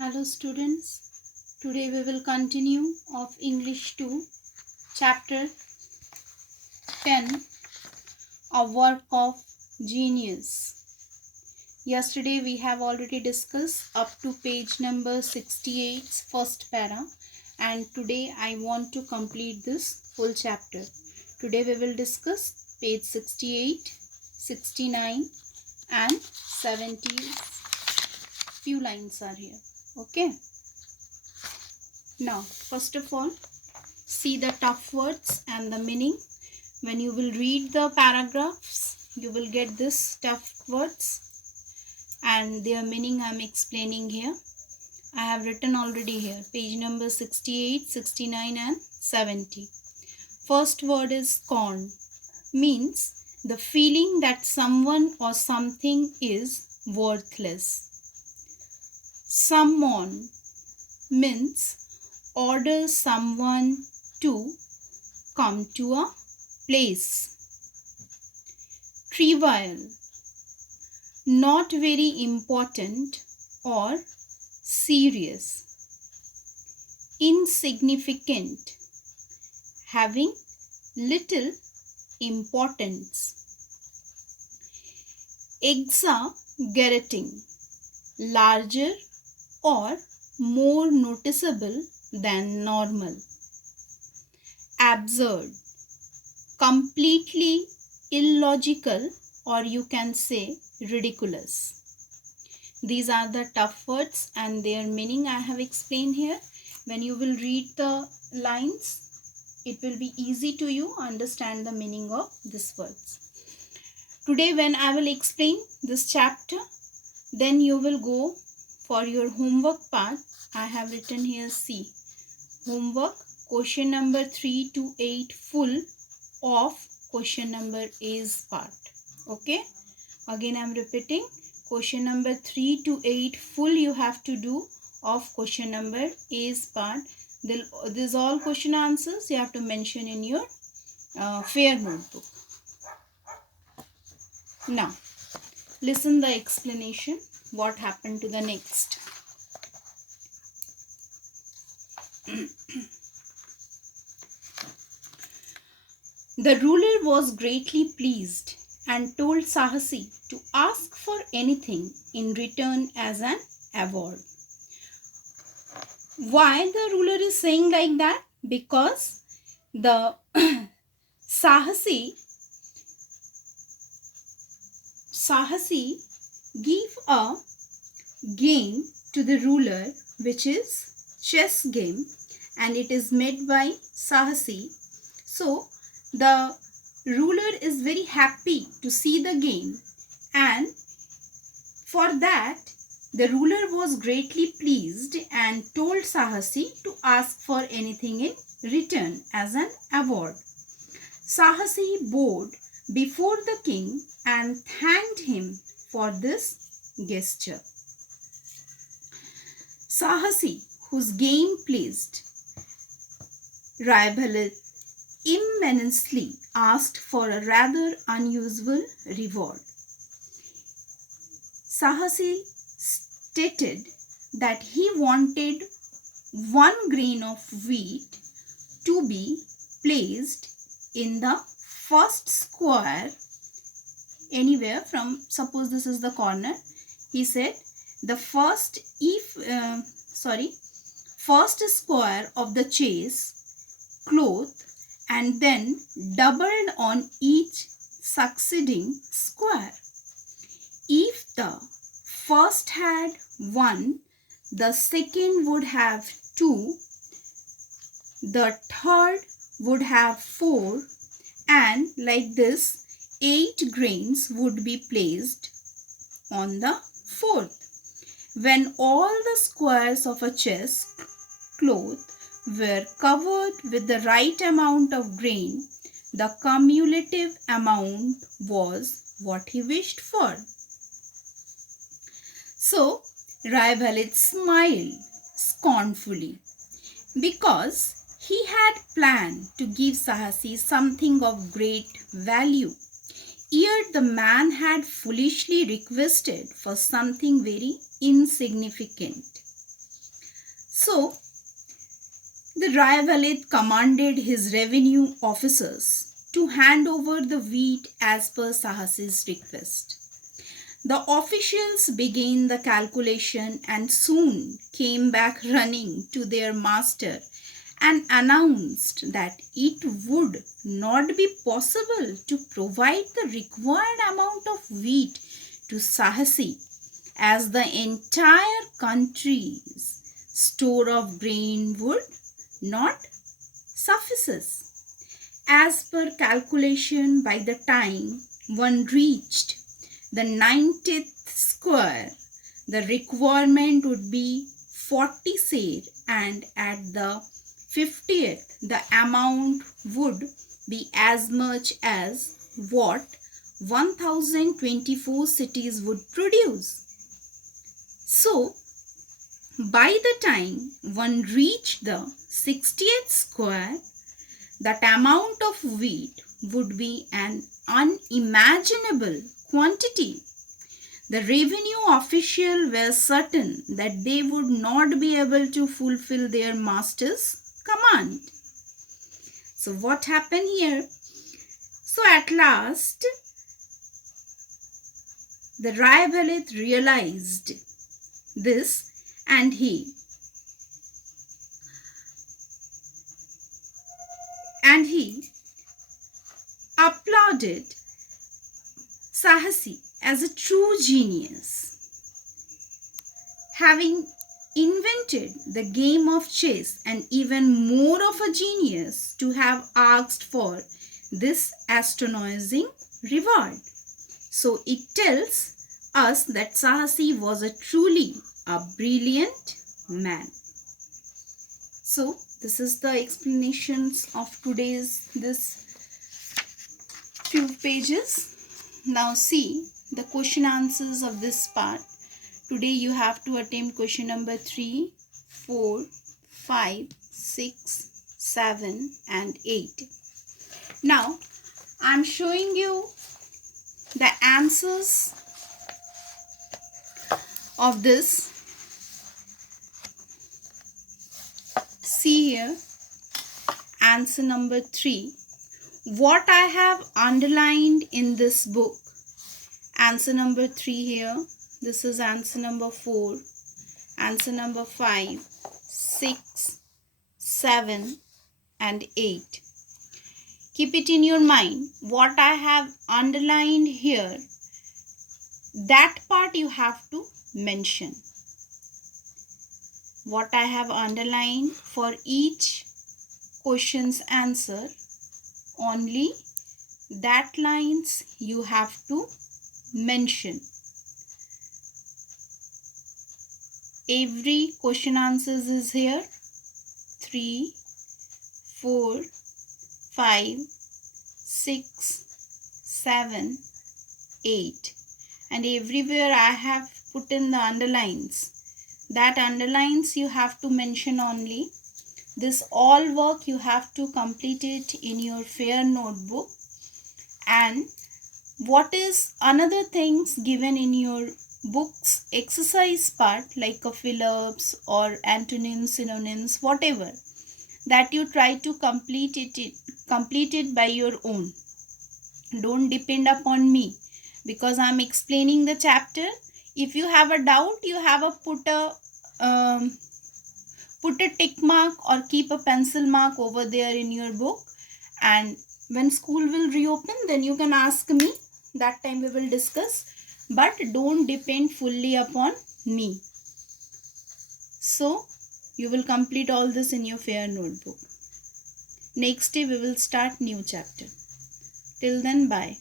Hello students, today we will continue of English 2, chapter 10, A Work of Genius. Yesterday we have already discussed up to page number 68's first para, and today I want to complete this full chapter. Today we will discuss page 68, 69 and 70. Few lines are here. Okay. Now, first of all, see the tough words and the meaning. When you will read the paragraphs, you will get this tough words and their meaning I am explaining here. I have written already here, page number 68, 69 and 70. First word is scorn, means the feeling that someone or something is worthless. Summon means order someone to come to a place. Trivial, not very important or serious. Insignificant, having little importance. Exaggerating, larger or more noticeable than normal. Absurd, completely illogical, or you can say ridiculous. These are the tough words and their meaning I have explained here. When you will read the lines, it will be easy to you understand the meaning of these words. Today when I will explain this chapter, then you will go for your homework part. I have written here C. Homework, question number 3 to 8 full of question number A's part. Okay. Again I am repeating. Question number 3 to 8 full you have to do of question number A's part. These all question answers you have to mention in your fair notebook. Now, listen the explanation. What happened to the next? The ruler was greatly pleased and told Sahasi to ask for anything in return as an award. Why the ruler is saying like that? Because the Sahasi give a game to the ruler, which is chess game, and it is made by Sahasi. So the ruler is very happy to see the game, and for that the ruler was greatly pleased and told Sahasi to ask for anything in return as an award. Sahasi bowed before the king and thanked him for this gesture. Sahasi, whose game pleased Raibhalit immensely, asked for a rather unusual reward. Sahasi stated that he wanted 1 grain of wheat to be placed in the first square, anywhere from, suppose this is the corner, he said the first square of the chess cloth, and then doubled on each succeeding square. If the first had 1, the second would have 2, the third would have 4, and like this 8 grains would be placed on the fourth. When all the squares of a chess cloth were covered with the right amount of grain, the cumulative amount was what he wished for. So Raibhalit smiled scornfully because he had planned to give Sahasi something of great value. Yet the man had foolishly requested for something very insignificant. So, the Raivalit commanded his revenue officers to hand over the wheat as per Sahasi's request. The officials began the calculation and soon came back running to their master and announced that it would not be possible to provide the required amount of wheat to Sahasi, as the entire country's store of grain would not suffices. As per calculation, by the time one reached the 90th square, the requirement would be 40 seir, and at the 50th, the amount would be as much as what 1024 cities would produce. So, by the time one reached the 60th square, that amount of wheat would be an unimaginable quantity. The revenue official were certain that they would not be able to fulfill their master's command. So what happened here? So at last, the Raivalit realized this, and he applauded Sahasi as a true genius, having invented the game of chess, and even more of a genius to have asked for this astonishing reward. So it tells us that Sahasi was truly a brilliant man. So this is the explanations of today's this few pages. Now see the question answers of this part. Today you have to attempt question number 3, 4, 5, 6, 7 and 8. Now I am showing you the answers of this. See here, answer number 3. What I have underlined in this book. Answer number 3 here. This is answer number 4. Answer number 5, 6, 7 and 8. Keep it in your mind. What I have underlined here, that part you have to mention. What I have underlined for each question's answer, only that lines you have to mention. Every question answers is here. 3, 4, 5, 6, 7, 8. And everywhere I have put in the underlines. That underlines you have to mention only. This all work you have to complete it in your fair notebook. And what is another things given in your book's exercise part, like a fill-ups or antonyms, synonyms, whatever, that you try to complete it by your own. Don't depend upon me, because I am explaining the chapter. If you have a doubt, you have a put a tick mark or keep a pencil mark over there in your book, and when school will reopen, then you can ask me. That time we will discuss, but don't depend fully upon me. So you will complete all this in your fair notebook. Next day we will start new chapter. Till then, bye.